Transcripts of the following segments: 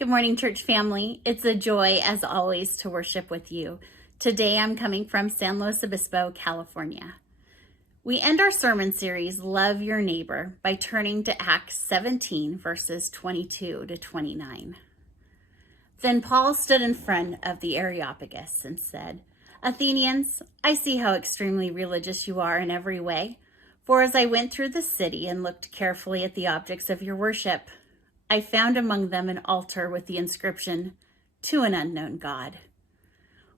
Good morning, church family. It's a joy, as always, to worship with you. Today, I'm coming from San Luis Obispo, California. We end our sermon series, Love Your Neighbor, by turning to Acts 17, verses 22 to 29. Then Paul stood in front of the Areopagus and said, Athenians, I see how extremely religious you are in every way. For as I went through the city and looked carefully at the objects of your worship, I found among them an altar with the inscription, To an unknown God.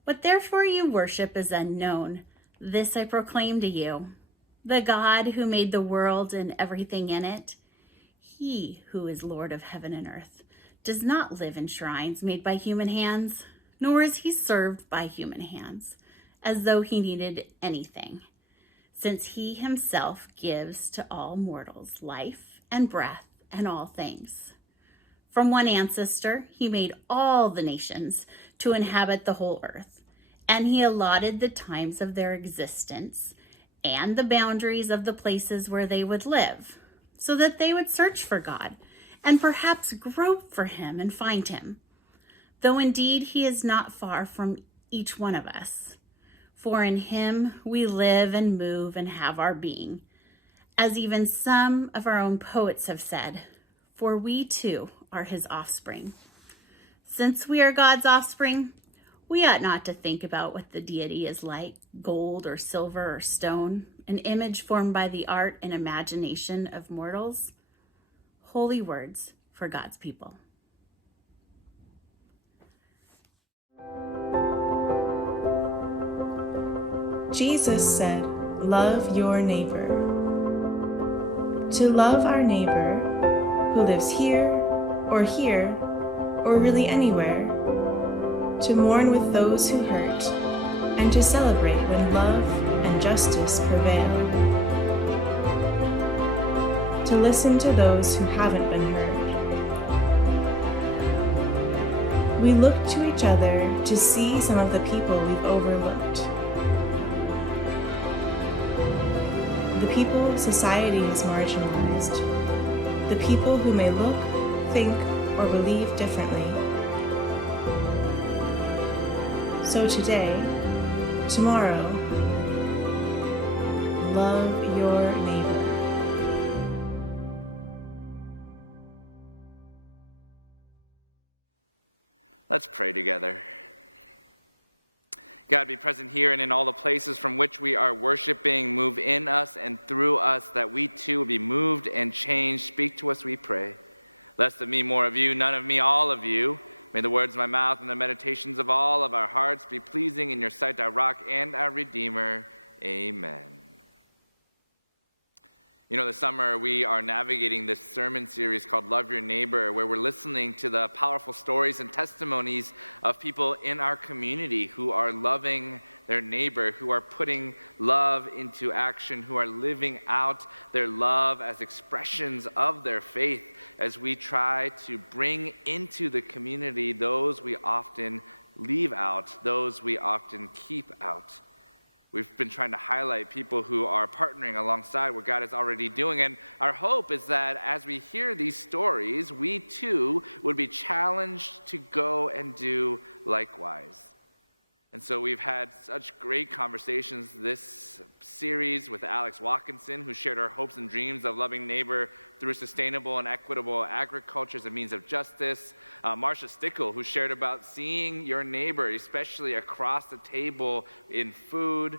What therefore you worship is unknown. This I proclaim to you. The God who made the world and everything in it, he who is Lord of heaven and earth, does not live in shrines made by human hands, nor is he served by human hands, as though he needed anything, since he himself gives to all mortals life and breath and all things. From one ancestor, he made all the nations to inhabit the whole earth, and he allotted the times of their existence and the boundaries of the places where they would live, so that they would search for God and perhaps grope for him and find him, though indeed he is not far from each one of us. For in him we live and move and have our being, as even some of our own poets have said, for we too are his offspring. Since we are God's offspring, we ought not to think about what the deity is like, gold or silver or stone, an image formed by the art and imagination of mortals. Holy words for God's people. Jesus said, love your neighbor. To love our neighbor who lives here, or really anywhere, to mourn with those who hurt, and to celebrate when love and justice prevail. To listen to those who haven't been heard. We look to each other to see some of the people we've overlooked. The people society has marginalized. The people who may look, think, or believe differently. So today, tomorrow, love your neighbor. Let's pray together. God, be present here and in all the places from which we are worshiping. Move in us and through us, that we too will be moved and changed. Speak to us, we pray. Less of me, more of you, none of me, all of you. May the words of my mouth and the meditations of all of our hearts be pleasing in your sight, our rock and our redeemer. Amen. You know, this summer we are navigating this sermon series called Love Your Neighbor, where we're listening to the powerful stories and testimonies of people in our community who are loving their neighbor, who are putting love into action, who are living out their love as expressions of their faith as we try to bring into the community those we often leave out, those we often keep out. We've been trying to highlight people who are partnering alongside what God is already doing. And our hope is that as we hear these stories, we too would be challenged to go and do likewise. And so we've had such great conversations this series with Alex Watkinson, who shared our hopes and dreams of loving neighbor through sustainable and equitable agriculture as a means of justice. Marcia Stickle, who shared about seeing your neighbor, especially across the table in food.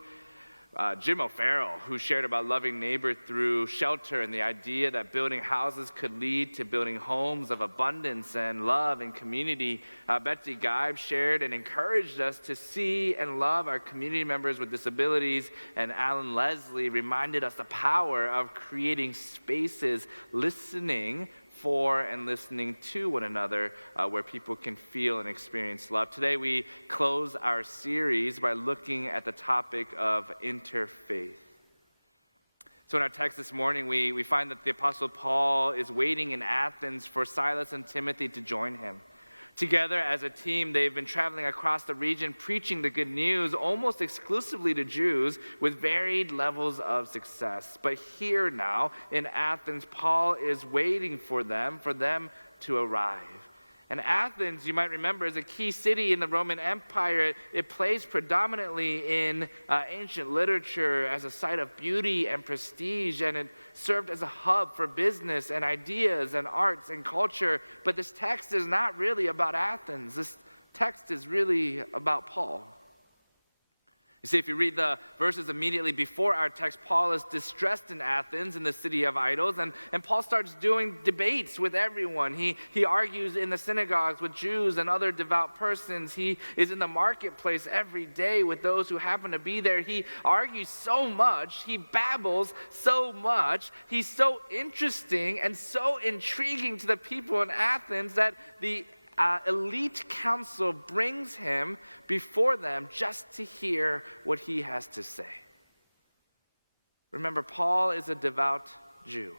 Jim O'Farrell, who shared about loving neighbor through shelter and the idea that building houses could lead to building homes of abundance and love and community. Betsy Geib shared and encouraged us to see and love our community members with disabilities. And Alan Leslie reminded us the power of creating spaces, listening for and listening to one another, where people can feel and experience love. Today we close our series by looking at the topic of interfaith. So in our text this morning, we find that the Apostle Paul is waiting in Athens for Silas and Timothy to join him. Together as a team, they've been traveling across the region preaching the good news almost exclusively to Jews with varied levels of success. But here now in Athens, Paul is waiting for them to arrive. And Athens, you might remember, is a key city in the Roman Empire. It plays predominantly in ancient literature as a site of beauty and prestige, and it served as a hub for business and ideas and arts and culture. But this text is not really about Athens. This text is really about Paul. You see, if you read the verses immediately before our text, Paul is distressed in Athens, in the city of idols, and Paul starts doing debates with everyone. He argues in the synagogues with Jews and other devout persons. He is in the marketplace every day with those who happen to be there. He argues so much, he babbles so much, he's so interesting and so intriguing to the people in Athens that the elite council brings him before them just to hear what he has to say. Remember, Paul is a devout Jew.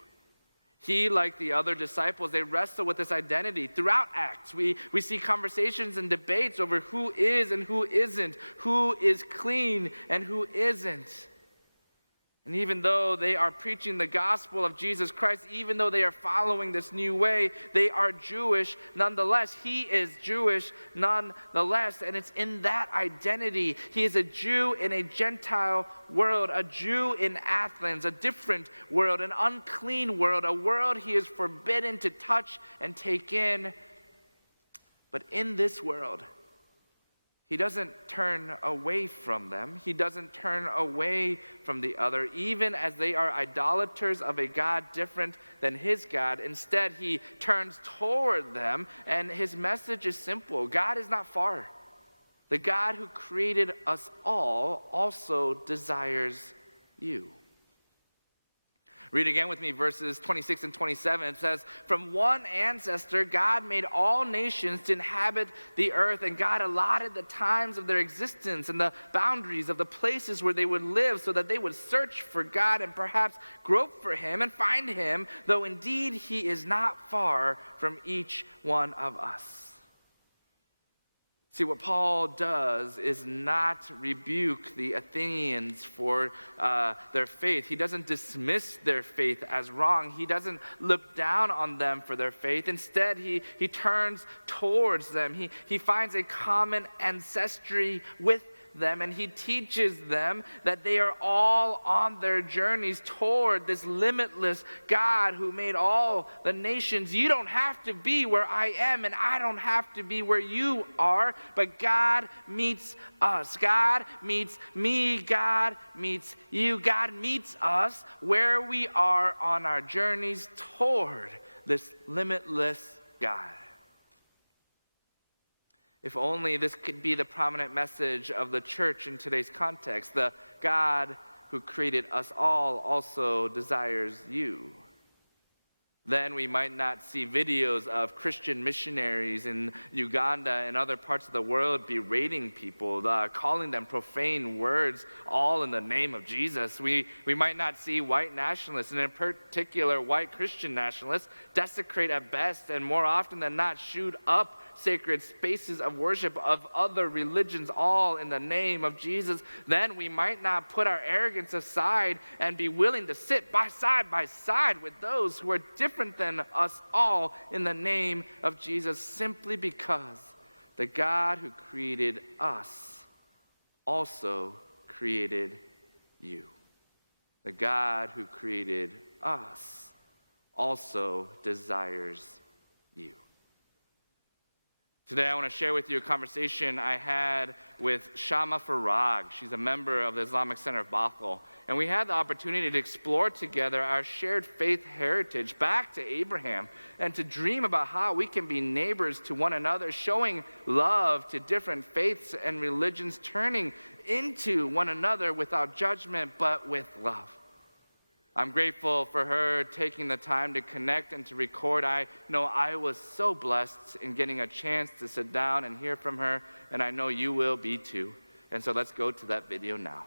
He, like the other disciples, they wrestle with this identity. Throughout Acts, we see conversations and debates over who is and who isn't, who is clean and who isn't. And even though they are preaching the gospel of Jesus Christ, even though they are following this new way, they are Jewish nonetheless. He is Jewish nonetheless. And it's in that identity. He is a Jew in a Gentile world, a Jew in Athens, a different world, an unclean world, a world he is forbidden to touch and take in. But in this world, he doesn't turn away from them. He doesn't turn away from the other, even as they are idolaters of a God different than his God. Instead, he turns toward them, and his message is simple. God is not far. The God who created us all also desires you. Read again with me verses 26 and 27. It says, "From one ancestor, God made all nations to inhabit the earth, and God allotted the times of their existence and the boundaries of the places where they would live so that they would search for God and perhaps grope for him and find him, though indeed he is not far from each one of us." See, what Paul does is not rebuke the Athenians for their faith. He doesn't dismiss their faith as wrong. He doesn't look down on them for their faith. Instead, he turns towards them. He finds a common ancestry with them, and he teaches them that they are all on their journeys toward this limitless God who made all the nations. You don't have to be where I am, and I don't have to be where you are, but God meets us. God meets me. God meets you. God meets us where we are on our journeys toward this limitless God. If only this could be the prominent message of the church in today's context. The God who created us all also desires you. Then we might not see videos of Christian missionaries in Uganda and other parts of the world berating people, calling them profane words, all in the name of Jesus. We might not see white nationalists, and in particular white Christian nationalists, desecrate at best and more often than not shoot up sacred spaces of worship of other religions, all in the name of Jesus. Then we might not put our arrogance aside and be willing to sit by side with those who are different than us, all in the name of Jesus, simply because the God who created us also created you. The God who created us also desires you. Today I want to share with you a conversation I had with Shama Farag. She's a member of the Islamic Center of Bothell. And we had the opportunity to explore together our shared faith heritage back to Abraham and to dream about how we can be neighbors to one another, showing love to different faiths and religions, turning into one another without judgment but with love. I'm grateful for her taking the time to connect and to record. I know I was so blessed in getting a chance to sit down and hear from her, and I know you will be too. And so let's go to that video now.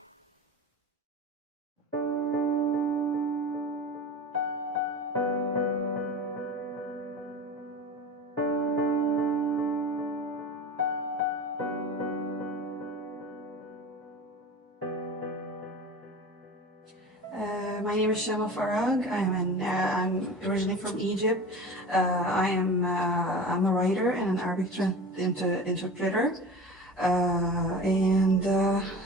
My name is Shema Farag. I'm originally from Egypt. I'm a writer and an Arabic interpreter.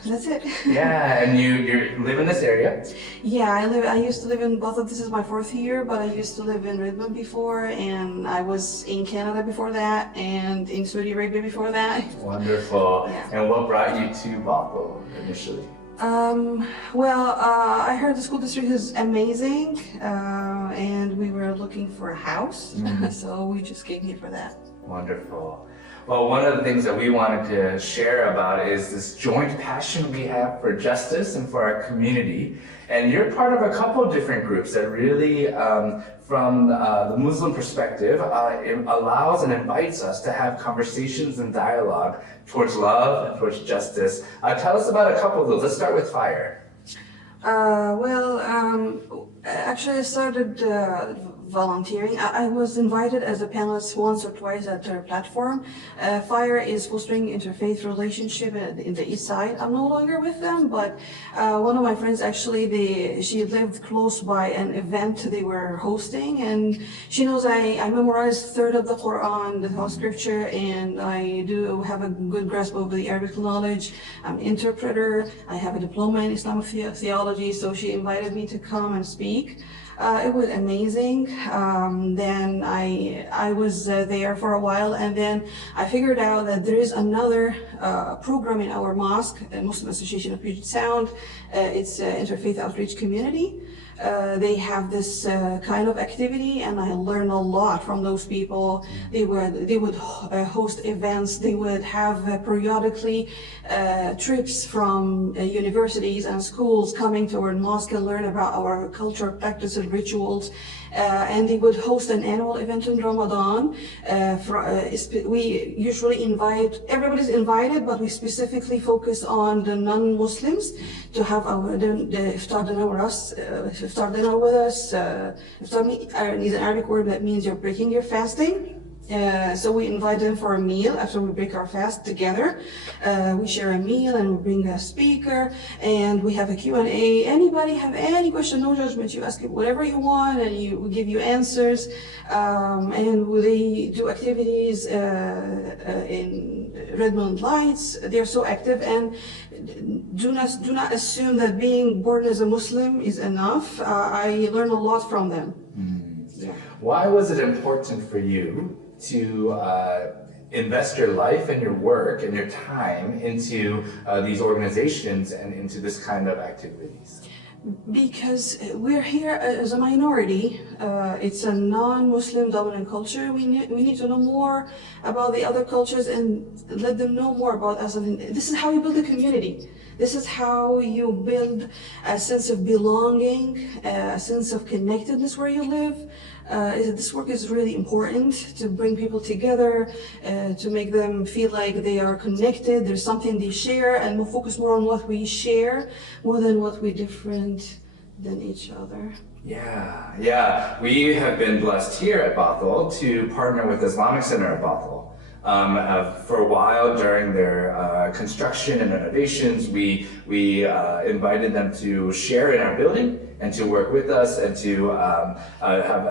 That's it. Yeah, and you live in this area? Yeah, I used to live in Bothell. This is my 4th year, but I used to live in Redmond before, and I was in Canada before that, and in Saudi Arabia before that. Wonderful. Yeah. And what brought you to Bothell initially? I heard the school district is amazing, and we were looking for a house, so we just came here for that. Wonderful. Well, one of the things that we wanted to share about is this joint passion we have for justice and for our community. And you're part of a couple of different groups that really, from the Muslim perspective, allows and invites us to have conversations and dialogue towards love and towards justice. Tell us about a couple of those. Let's start with FIRE. Actually, I started volunteering. I was invited as a panelist once or twice at their platform. FIRE is fostering interfaith relationship in the Eastside. I'm no longer with them, but one of my friends actually, she lived close by an event they were hosting, and she knows I memorized a third of the Quran, the whole scripture, and I do have a good grasp of the Arabic knowledge. I'm an interpreter. I have a diploma in Islamic theology, so she invited me to come and speak. It was amazing. Then I was there for a while, and then I figured out that there is another program in our mosque, Muslim Association of Puget Sound. It's Interfaith Outreach Community. They have this kind of activity, and I learned a lot from those people. They would host events. They would have periodically trips from universities and schools coming to our mosque and learn about our culture, practice, and rituals. And they would host an annual event in Ramadan. We usually everybody's invited, but we specifically focus on the non-Muslims to have the Iftar dinner with us. Iftar is an Arabic word that means you're breaking your fasting. So we invite them for a meal after we break our fast together. We share a meal and we bring a speaker, and we have a Q&A. Anybody have any question, no judgment. You ask it whatever you want, and we give you answers. And they do activities in Redmond Lights. They're so active, and do not assume that being born as a Muslim is enough. I learned a lot from them. Yeah. Why was it important for you to invest your life and your work and your time into these organizations and into this kind of activities? Because we're here as a minority. It's a non-Muslim dominant culture. We need to know more about the other cultures and let them know more about us. And this is how you build a community. This is how you build a sense of belonging, a sense of connectedness where you live. This work is really important to bring people together, to make them feel like they are connected, there's something they share, and we'll focus more on what we share more than what we different than each other. Yeah. We have been blessed here at Bothell to partner with Islamic Center at Bothell. For a while during their construction and renovations, we invited them to share in our building and to work with us and to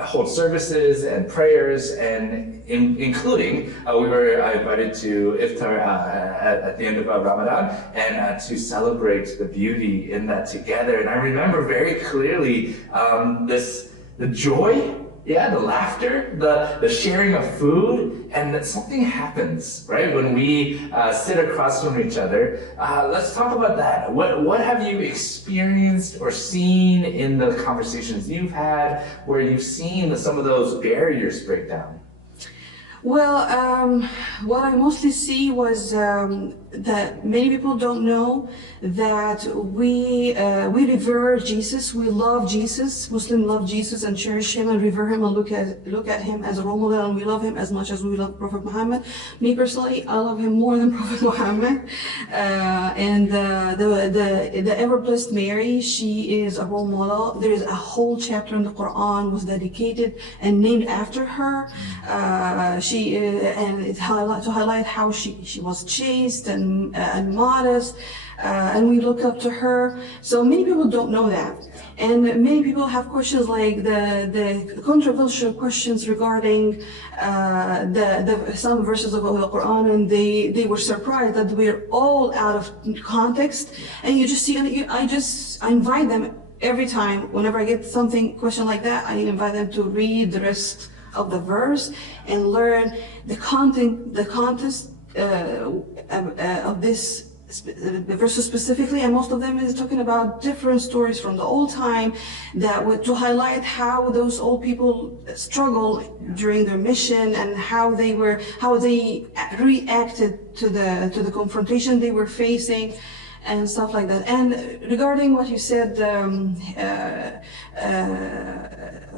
hold services and prayers, and including we were invited to Iftar at the end of Ramadan, and to celebrate the beauty in that together. And I remember very clearly the joy. Yeah, the laughter, the sharing of food, and that something happens, right? When we sit across from each other. Let's talk about that. What have you experienced or seen in the conversations you've had where you've seen some of those barriers break down? Well, what I mostly see was that many people don't know that we revere Jesus. We love Jesus. Muslims love Jesus and cherish him and revere him and look at him as a role model, and we love him as much as we love Prophet Muhammad. Me personally, I love him more than Prophet Muhammad. And the ever-blessed Mary, she is a role model. There is a whole chapter in the Quran was dedicated and named after her. And it's to highlight how she was chaste and modest, and we look up to her. So many people don't know that. And many people have questions like the controversial questions regarding some verses of the Quran, and they were surprised that we're all out of context. And you just see, and I invite them every time, whenever I get question like that, I invite them to read the rest of the verse and learn the context of this the verses specifically, and most of them is talking about different stories from the old time to highlight how those old people struggled during their mission and how they reacted to the confrontation they were facing and stuff like that. And regarding what you said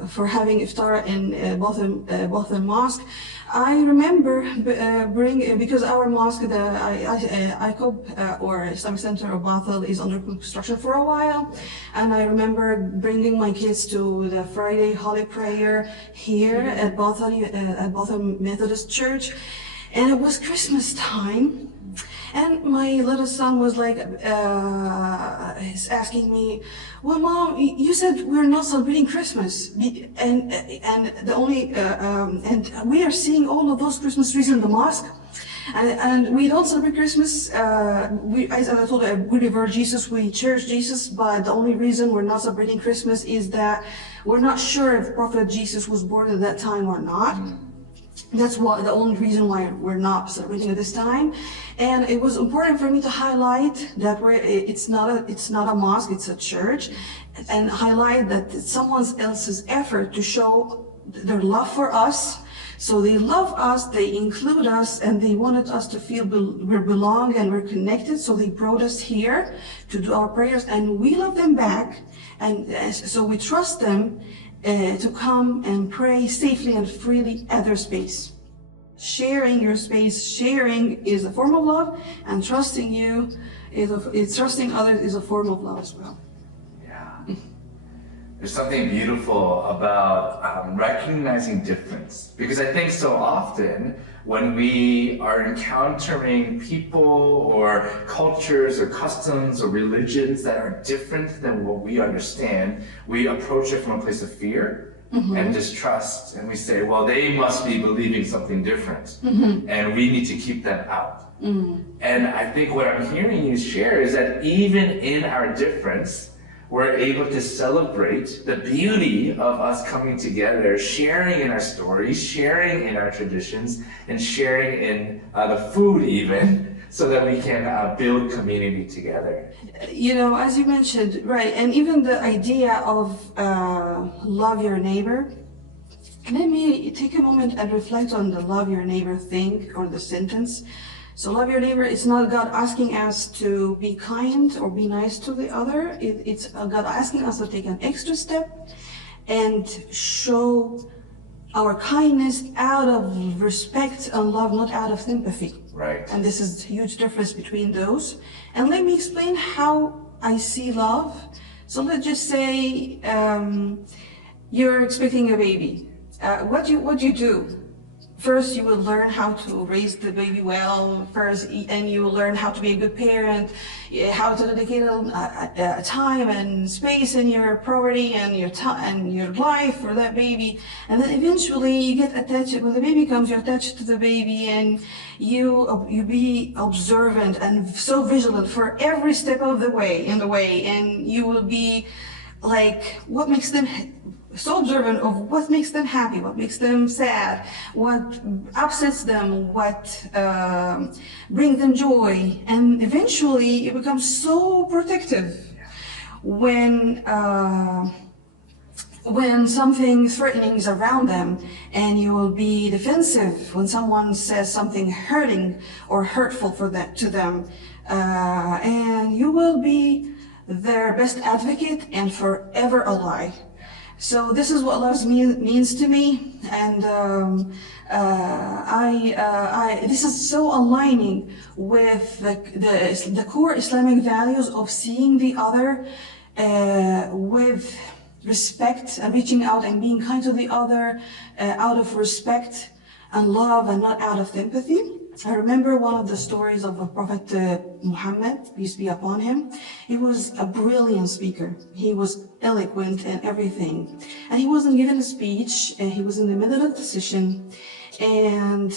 for having iftar in Bothell Mosque, I remember because our mosque, the ICOB or Islamic Center of Bothell, is under construction for a while, and I remember bringing my kids to the Friday Holy Prayer here at Bothell Methodist Church, and it was Christmas time. And my little son was like, he's asking me, "Well, Mom, you said we're not celebrating Christmas, and the only and we are seeing all of those Christmas trees in the mosque, and we don't celebrate Christmas. As I told her, we revere Jesus, we cherish Jesus, but the only reason we're not celebrating Christmas is that we're not sure if Prophet Jesus was born at that time or not." That's the only reason why we're not celebrating at this time. And it was important for me to highlight that it's not a mosque, it's a church, and highlight that it's someone else's effort to show their love for us. So they love us, they include us, and they wanted us to feel we belong and we're connected. So they brought us here to do our prayers, and we love them back. And so we trust them to come and pray safely and freely at their space. Sharing your space, sharing is a form of love, and trusting trusting others is a form of love as well. Yeah. There's something beautiful about recognizing difference, because I think so often when we are encountering people or cultures or customs or religions that are different than what we understand, we approach it from a place of fear and distrust, and we say, well, they must be believing something different, and we need to keep them out. And I think what I'm hearing you share is that even in our difference, we're able to celebrate the beauty of us coming together, sharing in our stories, sharing in our traditions, and sharing in the food even, so that we can build community together. You know, as you mentioned, right, and even the idea of love your neighbor. Let me take a moment and reflect on the love your neighbor thing, or the sentence. So love your neighbor, it's not God asking us to be kind or be nice to the other. It's God asking us to take an extra step and show our kindness out of respect and love, not out of sympathy. Right. And this is a huge difference between those. And let me explain how I see love. So let's just say you're expecting a baby. What do you do? First, you will learn how to raise the baby well and you will learn how to be a good parent, how to dedicate a time and space in your property and your time and your life for that baby. And then eventually you get attached. When the baby comes, you're attached to the baby, and you be observant and so vigilant for every step of the way, and you will be like, what makes them so observant of what makes them happy, what makes them sad, what upsets them, what brings them joy, and eventually you become so protective when something threatening is around them, and you will be defensive when someone says something hurting or hurtful to them, and you will be their best advocate and forever ally. So this is what love means to me, and this is so aligning with the core Islamic values of seeing the other with respect and reaching out and being kind to the other out of respect, and love and not out of sympathy. I remember one of the stories of the Prophet Muhammad, peace be upon him. He was a brilliant speaker. He was eloquent and everything. And he wasn't given a speech. He was in the middle of the session. And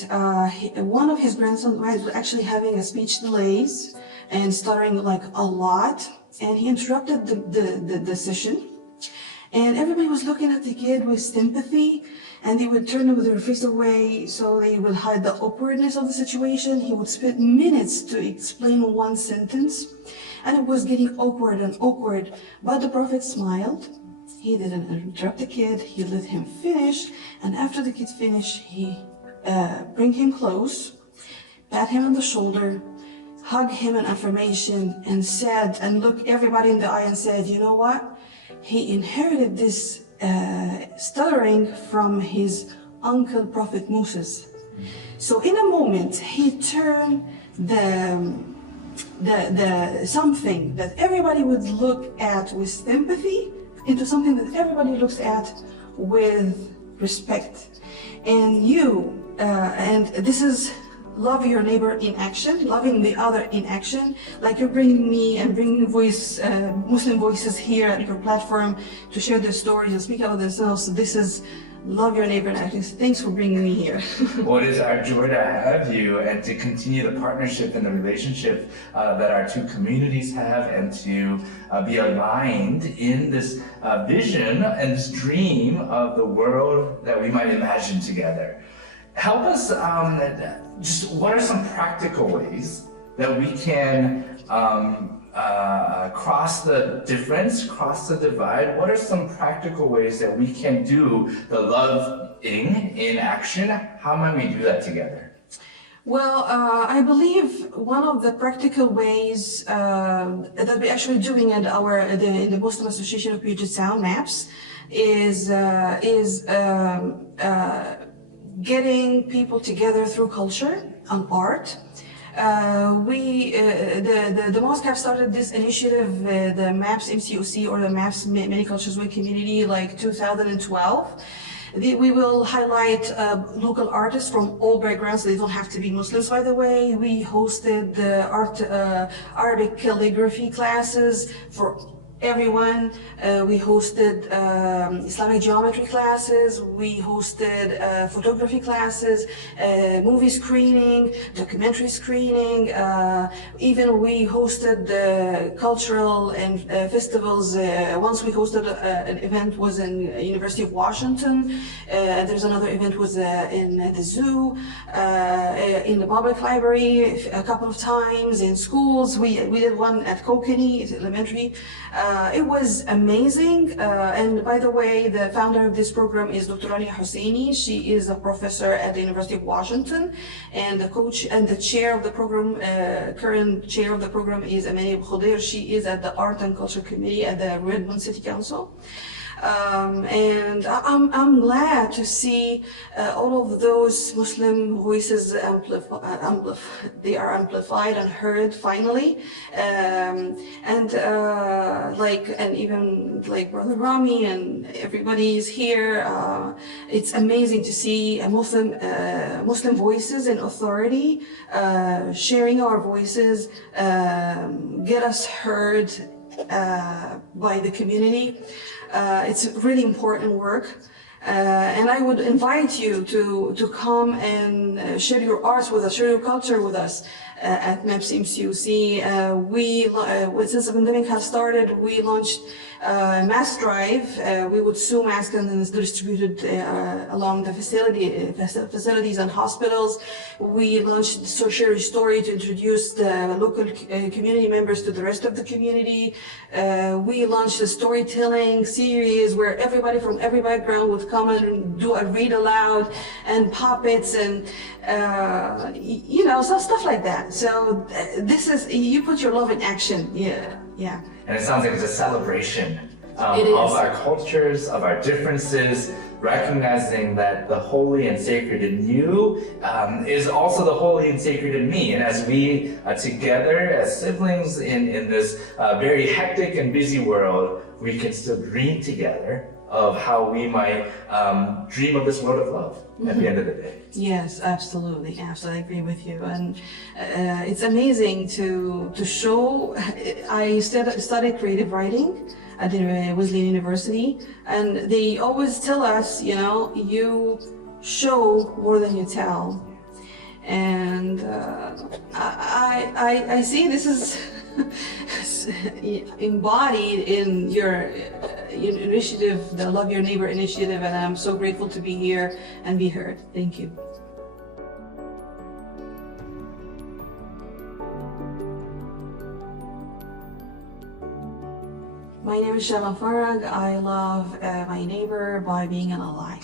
one of his grandsons was actually having a speech delays and stuttering like a lot. And he interrupted the session. And everybody was looking at the kid with sympathy, and they would turn with their face away so they would hide the awkwardness of the situation. He would spend minutes to explain one sentence, and it was getting awkward and awkward. But the Prophet smiled. He didn't interrupt the kid. He let him finish, and after the kid finished, he bring him close, pat him on the shoulder, hug him in affirmation, and said, and looked everybody in the eye and said, you know what? He inherited this stuttering from his uncle Prophet Moses. So in a moment, he turned the something that everybody would look at with sympathy into something that everybody looks at with respect. And and this is love your neighbor in action, loving the other in action. Like you're bringing me and bringing Muslim voices here at your platform to share their stories and speak about themselves. So this is love your neighbor in action. Thanks for bringing me here. Well, it is our joy to have you and to continue the partnership and the relationship that our two communities have, and to be aligned in this vision and this dream of the world that we might imagine together. Help us, just what are some practical ways that we can cross the difference, cross the divide? What are some practical ways that we can do the loving in action? How might we do that together? Well, I believe one of the practical ways that we're actually doing at in the Muslim Association of Puget Sound MAPS is getting people together through culture and art. The mosque have started this initiative, the MAPS MCOC, or the MAPS Many Cultures One Community, like 2012. We will highlight local artists from all backgrounds. They don't have to be Muslims, by the way. We hosted Arabic calligraphy classes for everyone. We hosted Islamic geometry classes. We hosted photography classes, movie screening, documentary screening. Even we hosted cultural and festivals. Once we hosted an event was in University of Washington. There's another event was in the zoo, in the public library a couple of times, in schools. We did one at Kokeni Elementary. It was amazing. And by the way, the founder of this program is Dr. Rania Husseini. She is a professor at the University of Washington, and the coach and the chair of the program, current chair of the program is Amani Khudair. She is at the Art and Culture Committee at the Redmond City Council. And I'm glad to see all of those Muslim voices they are amplified and heard finally. And even like Brother Rami and everybody is here. It's amazing to see Muslim voices in authority sharing our voices, get us heard by the community. It's really important work. And I would invite you to come and share your arts with us, share your culture with us at MAPS MCOC. Since the pandemic has started, we launched mask drive. We would sew masks and then it's distributed along the facilities and hospitals. We launched Share Your Story to introduce the local community members to the rest of the community. We launched a storytelling series where everybody from every background would come and do a read aloud and puppets and so stuff like that. So this is, you put your love in action. Yeah. And it sounds like it's a celebration It is. of our cultures, of our differences, recognizing that the holy and sacred in you is also the holy and sacred in me. And as we are together as siblings in this very hectic and busy world, we can still dream together of how we might dream of this world of love at the end of the day. Yes, absolutely. Absolutely, I agree with you. And it's amazing to show. I studied creative writing at the Wesleyan University, and they always tell us, you show more than you tell. And I see this is embodied in your initiative, the Love Your Neighbor initiative, and I'm so grateful to be here and be heard. Thank you. My name is Shama Farag. I love my neighbor by being an ally.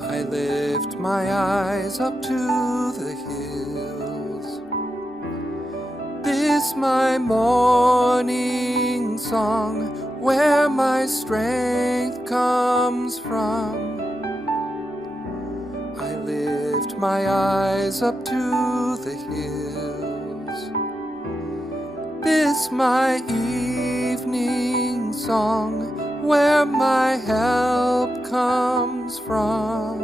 I lift my eyes up to the hills. This my morning song, where my strength comes from. I lift my eyes up to the hills. This my evening song, where my help comes from.